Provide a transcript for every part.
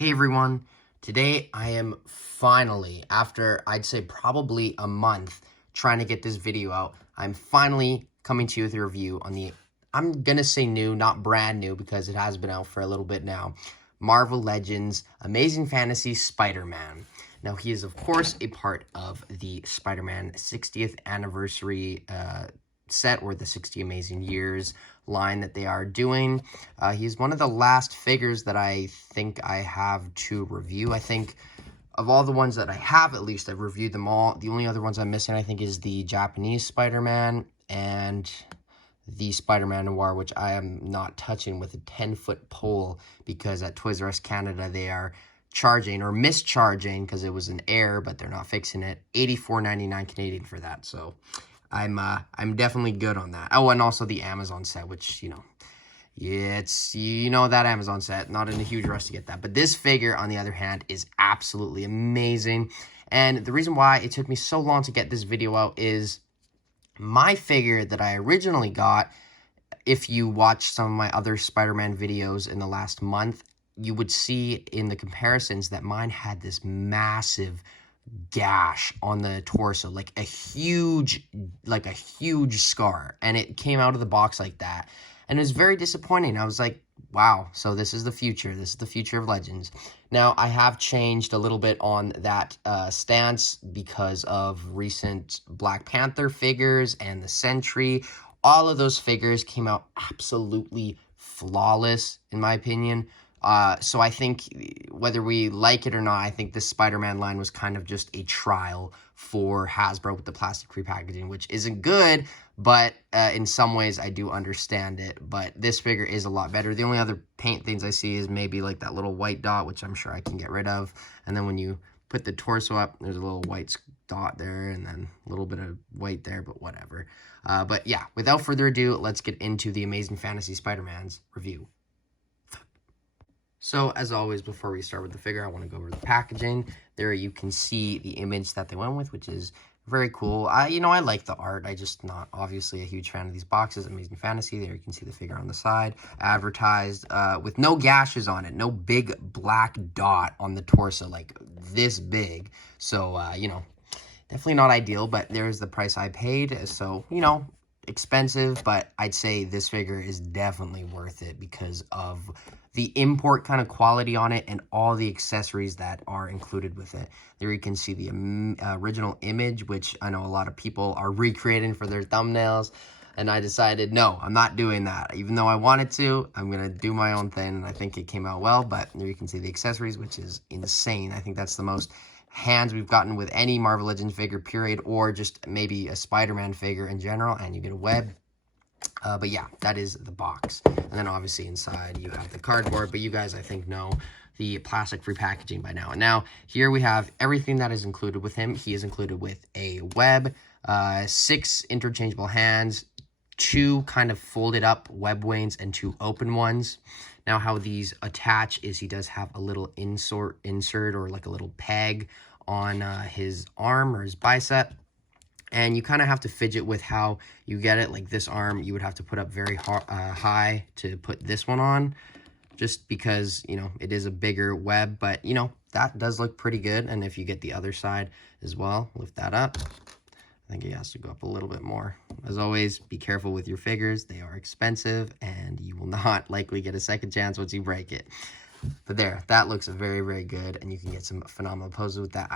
Hey everyone, today I am finally, after I'd say probably a month trying to get this video out, I'm finally coming to you with a review on the, I'm gonna say new, not brand new because it has been out for a little bit now, Marvel Legends Amazing Fantasy Spider-Man. Now he is of course a part of the Spider-Man 60th anniversary set, or the 60 Amazing Years line that they are doing. He's one of the last figures that I think I have to review. I think of all the ones that I have, at least I've reviewed them all. The only other ones I'm missing, I think, is the Japanese Spider-Man and the Spider-Man Noir, which I am not touching with a 10-foot pole because at Toys R Us Canada they are charging or mischarging because it was an error, but they're not fixing it. $84.99 Canadian for that. So I'm definitely good on that. Oh, and also the Amazon set, which, yeah, it's, that Amazon set, not in a huge rush to get that. But this figure, on the other hand, is absolutely amazing. And the reason why it took me so long to get this video out is my figure that I originally got, if you watch some of my other Spider-Man videos in the last month, you would see in the comparisons that mine had this massive gash on the torso, like a huge scar, and it came out of the box like that, and it was very disappointing. I was like, wow, so this is the future. This is the future of Legends. Now, I have changed a little bit on that stance because of recent Black Panther figures and the Sentry. All of those figures came out absolutely flawless, in my opinion. So I think whether we like it or not, I think this Spider-Man line was kind of just a trial for Hasbro with the plastic-free packaging, which isn't good, but in some ways I do understand it. But this figure is a lot better. The only other paint things I see is maybe like that little white dot, which I'm sure I can get rid of. And then when you put the torso up, there's a little white dot there and then a little bit of white there, but whatever. But yeah, without further ado, let's get into the Amazing Fantasy Spider-Man's review. So, as always, before we start with the figure, I want to go over the packaging. There you can see the image that they went with, which is very cool. I like the art. I just not obviously a huge fan of these boxes. Amazing Fantasy. There you can see the figure on the side, advertised with no gashes on it, no big black dot on the torso, like this big. So, definitely not ideal, but there's the price I paid. So, expensive, but I'd say this figure is definitely worth it because of the import kind of quality on it and all the accessories that are included with it. There you can see the original image, which I know a lot of people are recreating for their thumbnails, and I decided, no, I'm not doing that. Even though I wanted to, I'm going to do my own thing, and I think it came out well, but there you can see the accessories, which is insane. I think that's the most hands we've gotten with any Marvel Legends figure, period, or just maybe a Spider-Man figure in general, and you get a web. But yeah, that is the box. And then obviously inside you have the cardboard, but you guys, I think, know the plastic-free packaging by now. And now here we have everything that is included with him. He is included with a web, 6 interchangeable hands, 2 kind of folded up web wings, and 2 open ones. Now how these attach is he does have a little insert or like a little peg on his arm or his bicep. And you kind of have to fidget with how you get it. Like this arm, you would have to put up very high to put this one on. Just because, it is a bigger web. But, that does look pretty good. And if you get the other side as well, lift that up. I think it has to go up a little bit more. As always, be careful with your figures. They are expensive, and you will not likely get a second chance once you break it. But there, that looks very, very good, and you can get some phenomenal poses with that.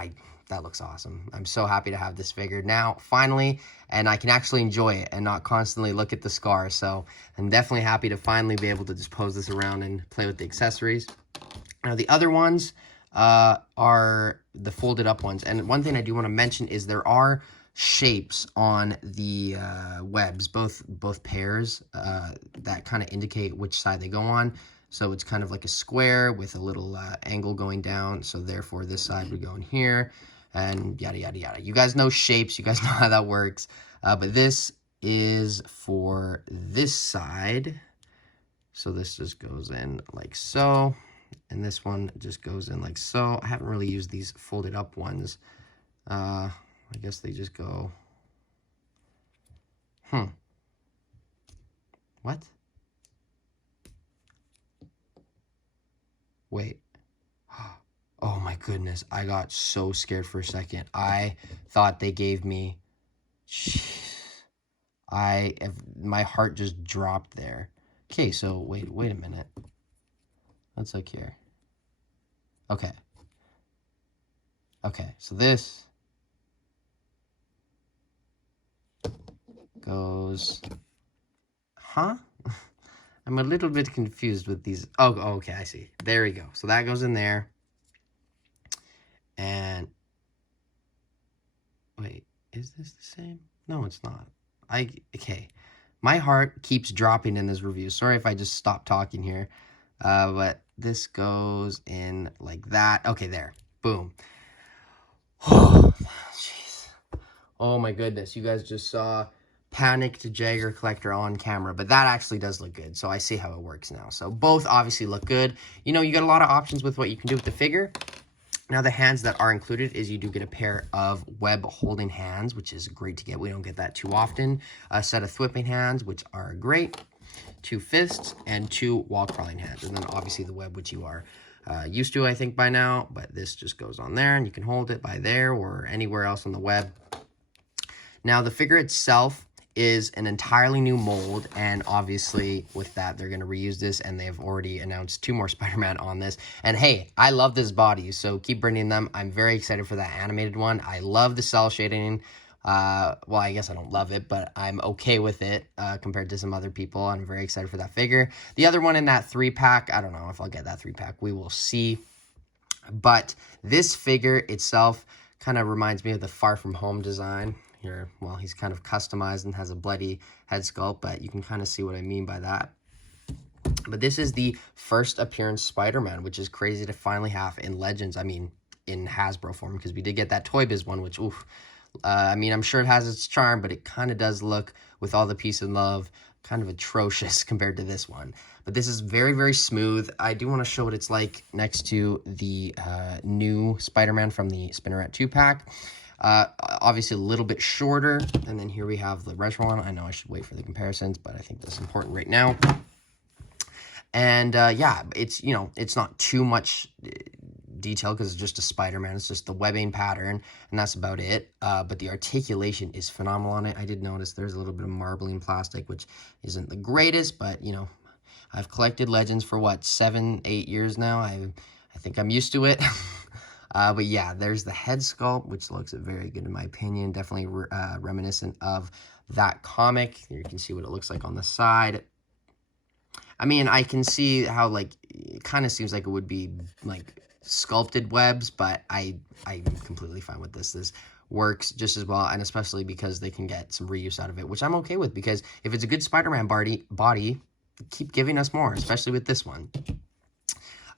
That looks awesome. I'm so happy to have this figure now, finally, and I can actually enjoy it and not constantly look at the scar. So I'm definitely happy to finally be able to just pose this around and play with the accessories. Now, the other ones are the folded up ones. And one thing I do want to mention is there are shapes on the webs, both pairs, that kind of indicate which side they go on. So it's kind of like a square with a little angle going down. So therefore, this side would go in here, and yada, yada, yada. You guys know shapes. You guys know how that works. But this is for this side. So this just goes in like so. And this one just goes in like so. I haven't really used these folded up ones. I guess they just go... What? Wait. goodness, I got so scared for a second. I thought they gave me, my heart just dropped there. Okay, so wait a minute. Let's look here. Okay, so this goes, huh? I'm a little bit confused with these. Oh, okay, I see. There we go. So that goes in there. And wait, is this the same? No, it's not. Okay. My heart keeps dropping in this review. Sorry if I just stop talking here. But this goes in like that. Okay, there. Boom. Oh, jeez. Oh my goodness. You guys just saw panicked Jagger collector on camera, but that actually does look good. So I see how it works now. So both obviously look good. You know, you got a lot of options with what you can do with the figure. Now, the hands that are included is you do get a pair of web holding hands, which is great to get. We don't get that too often. A set of thwipping hands, which are great. 2 fists and 2 wall crawling hands. And then obviously the web, which you are used to, I think, by now. But this just goes on there, and you can hold it by there or anywhere else on the web. Now, the figure itself is an entirely new mold, and obviously with that they're going to reuse this, and they've already announced 2 more Spider-Man on this. And hey, I love this body, so keep bringing them. I'm very excited for that animated one. I love the cell shading. Well, I guess I don't love it, but I'm okay with it compared to some other people. I'm very excited for that figure. The other one in that 3-pack, I don't know if I'll get that 3-pack. We will see. But this figure itself kind of reminds me of the Far From Home design. Here, well, he's kind of customized and has a bloody head sculpt, but you can kind of see what I mean by that. But this is the first appearance Spider-Man, which is crazy to finally have in Legends. I mean, in Hasbro form, because we did get that Toy Biz one, which, oof. I mean, I'm sure it has its charm, but it kind of does look, with all the peace and love, kind of atrocious compared to this one. But this is very, very smooth. I do want to show what it's like next to the new Spider-Man from the Spinneret 2-pack. Obviously a little bit shorter, and then here we have the retro one. I know I should wait for the comparisons, but I think that's important right now. And yeah, it's, you know, it's not too much detail because it's just a Spider-Man. It's just the webbing pattern, and that's about it. But the articulation is phenomenal on it. I did notice there's a little bit of marbling plastic, which isn't the greatest, but you know, I've collected Legends for what, 7-8 years now. I think I'm used to it. But yeah, there's the head sculpt, which looks very good in my opinion. Definitely reminiscent of that comic. Here you can see what it looks like on the side. I mean, I can see how, like, it kind of seems like it would be, like, sculpted webs, but I'm completely fine with this. This works just as well, and especially because they can get some reuse out of it, which I'm okay with, because if it's a good Spider-Man body, keep giving us more, especially with this one.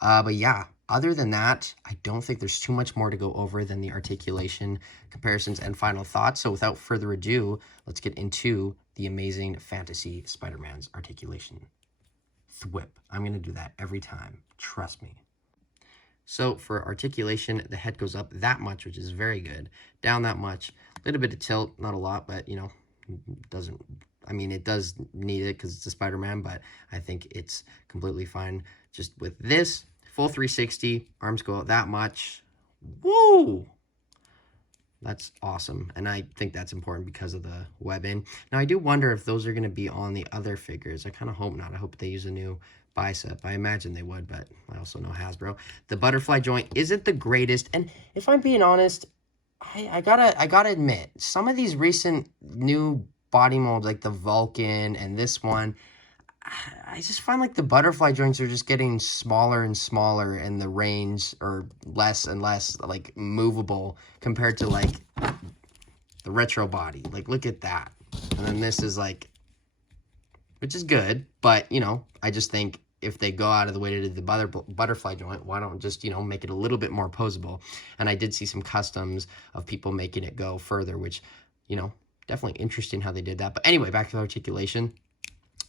But yeah, other than that, I don't think there's too much more to go over than the articulation, comparisons, and final thoughts. So without further ado, let's get into the Amazing Fantasy Spider-Man's articulation. Thwip. I'm going to do that every time. Trust me. So for articulation, the head goes up that much, which is very good. Down that much. A little bit of tilt, not a lot, but, you know, doesn't... I mean, it does need it because it's a Spider-Man, but I think it's completely fine. Just with this, full 360, arms go out that much. Woo! That's awesome, and I think that's important because of the webbing. Now, I do wonder if those are going to be on the other figures. I kind of hope not. I hope they use a new bicep. I imagine they would, but I also know Hasbro. The butterfly joint isn't the greatest, and if I'm being honest, I gotta admit, some of these recent new body molds, like the Vulcan and this one, I just find like the butterfly joints are just getting smaller and smaller, and the range are less and less like movable compared to like the retro body. Like, look at that. And then this is like, which is good, but you know, I just think if they go out of the way to do the butterfly joint, why don't just, you know, make it a little bit more posable? And I did see some customs of people making it go further, which, you know, definitely interesting how they did that. But anyway, back to the articulation.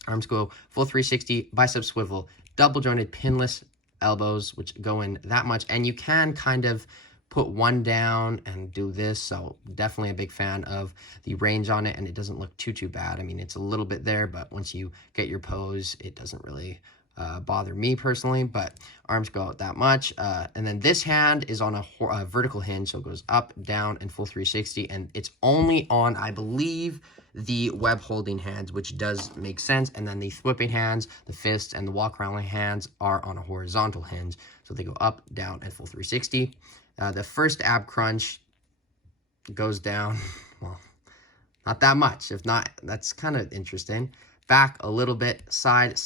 Arms go full 360, bicep swivel, double jointed pinless elbows, which go in that much. And you can kind of put one down and do this. So definitely a big fan of the range on it. And it doesn't look too bad. I mean, it's a little bit there, but once you get your pose, it doesn't really bother me personally, but arms go out that much. And then this hand is on a vertical hinge, so it goes up, down, and full 360, and it's only on, I believe, the web holding hands, which does make sense. And then the whipping hands, the fists, and the walk around hands are on a horizontal hinge, so they go up, down, and full 360. The first ab crunch goes down, well, not that much. If not, that's kind of interesting. Back a little bit, side,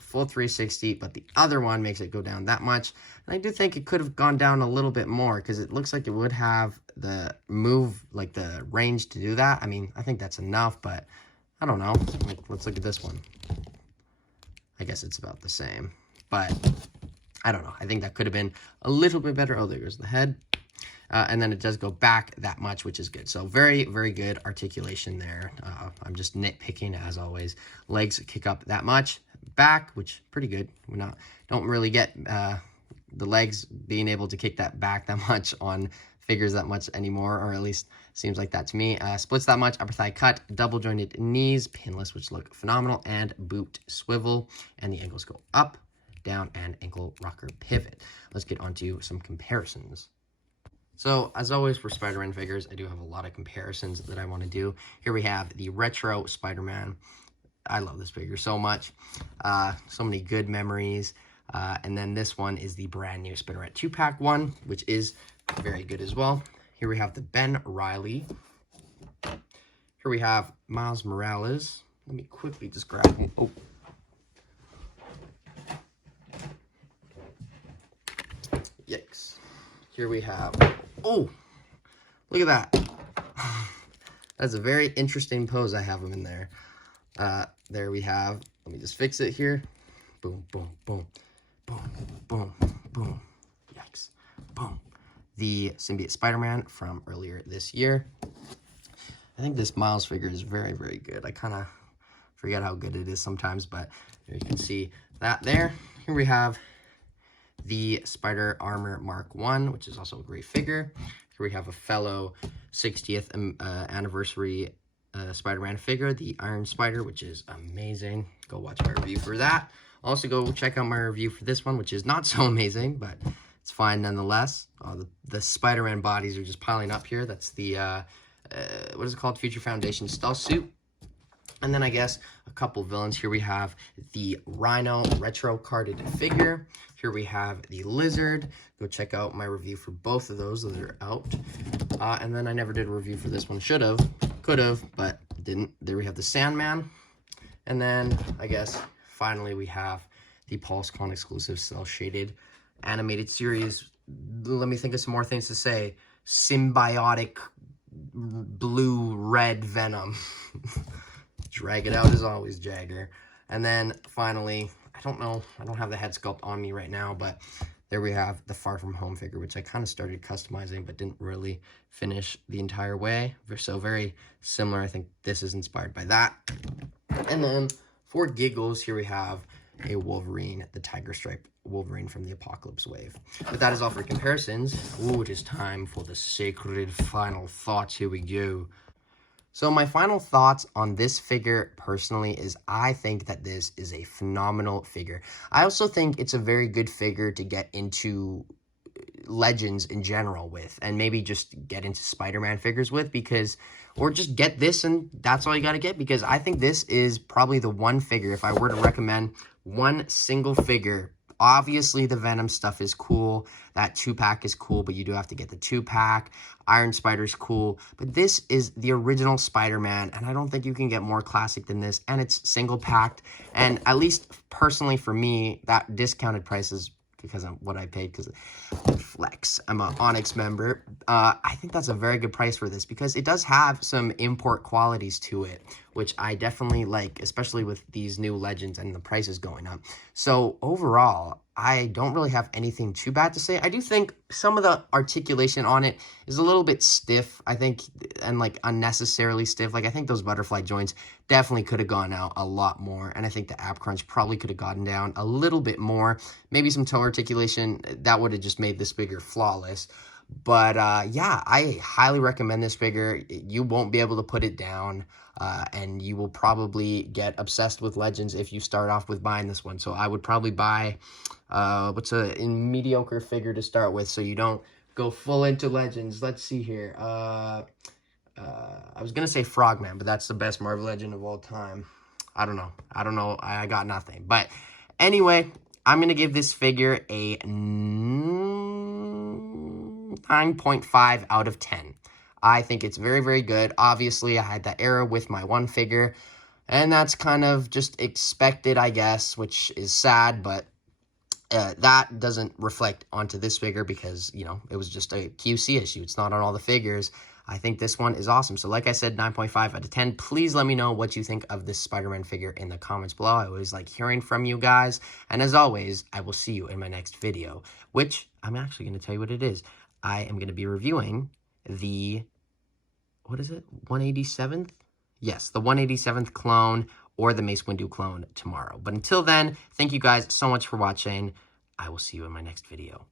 full 360, but the other one makes it go down that much. And I do think it could have gone down a little bit more because it looks like it would have the move, like the range to do that. I mean, I think that's enough, but I don't know. Like, let's look at this one. I guess it's about the same, but I don't know. I think that could have been a little bit better. Oh, there goes the head. And then it does go back that much, which is good. So very, very good articulation there. I'm just nitpicking as always. Legs kick up that much. Back, which pretty good. We don't really get the legs being able to kick that back that much on figures that much anymore, or at least seems like that to me. Splits that much. Upper thigh cut. Double jointed knees. Pinless, which look phenomenal. And boot swivel. And the ankles go up, down, and ankle rocker pivot. Let's get onto some comparisons. So, as always for Spider-Man figures, I do have a lot of comparisons that I want to do. Here we have the retro Spider-Man. I love this figure so much. So many good memories. And then this one is the brand new Spider-Man 2-pack one, which is very good as well. Here we have the Ben Reilly. Here we have Miles Morales. Let me quickly just grab him. Oh. Yikes. Here we have... Oh, look at that. That's a very interesting pose I have him in there. There we have, let me just fix it here. Boom, boom, boom, boom, boom, boom. Yikes. Boom. The Symbiote Spider-Man from earlier this year. I think this Miles figure is very, very good. I kind of forget how good it is sometimes, but there you can see that there. Here we have the Spider Armor Mark 1, which is also a great figure. Here we have a fellow 60th anniversary Spider-Man figure, the Iron Spider, which is amazing. Go watch my review for that. Also, go check out my review for this one, which is not so amazing, but it's fine nonetheless. The Spider-Man bodies are just piling up here. That's the, what is it called? Future Foundation stealth suit. And then I guess a couple villains. Here we have the Rhino retro carded figure. Here we have the Lizard. Go check out my review for both of those. Those are out. And then I never did a review for this one. Should have, could have, but didn't. There we have the Sandman. And then I guess finally we have the PulseCon exclusive cell shaded animated series. Let me think of some more things to say. Symbiotic blue-red Venom. Drag it out as always, Jagger. And then finally, I don't know, I don't have the head sculpt on me right now, but there we have the Far From Home figure, which I kind of started customizing but didn't really finish the entire way. So very similar. I think this is inspired by that. And then for giggles, here we have a Wolverine, the Tiger Stripe Wolverine from the Apocalypse Wave. But that is all for comparisons. Ooh, it is time for the sacred final thoughts. Here we go. So my final thoughts on this figure personally is I think that this is a phenomenal figure. I also think it's a very good figure to get into Legends in general with, and maybe just get into Spider-Man figures with, because, or just get this and that's all you got to get, because I think this is probably the one figure, if I were to recommend one single figure. Obviously, the Venom stuff is cool. That 2-pack is cool, but you do have to get the 2-pack. Iron Spider's cool. But this is the original Spider-Man, and I don't think you can get more classic than this. And it's single-packed. And at least personally for me, that discounted price is because of what I paid, because flex. I'm an Onyx member. I think that's a very good price for this, because it does have some import qualities to it, which I definitely like, especially with these new Legends and the prices going up. So overall, I don't really have anything too bad to say. I do think some of the articulation on it is a little bit stiff, I think, and like unnecessarily stiff. Like, I think those butterfly joints definitely could have gone out a lot more. And I think the ab crunch probably could have gotten down a little bit more. Maybe some toe articulation, that would have just made this figure flawless. But yeah, I highly recommend this figure. You won't be able to put it down, and you will probably get obsessed with Legends if you start off with buying this one. So I would probably buy what's a mediocre figure to start with, so you don't go full into Legends. Let's see here. I was gonna say Frogman, but that's the best Marvel Legend of all time. I don't know. I got nothing. But anyway, I'm gonna give this figure a 9.5 out of 10. I think it's very, very good. Obviously, I had that error with my one figure, and that's kind of just expected, I guess, which is sad, but that doesn't reflect onto this figure because, you know, it was just a QC issue. It's not on all the figures. I think this one is awesome. So like I said, 9.5 out of 10. Please let me know what you think of this Spider-Man figure in the comments below. I always like hearing from you guys. And as always, I will see you in my next video, which I'm actually going to tell you what it is. I am going to be reviewing the, what is it, 187th? Yes, the 187th clone or the Mace Windu clone tomorrow. But until then, thank you guys so much for watching. I will see you in my next video.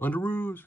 Underoos.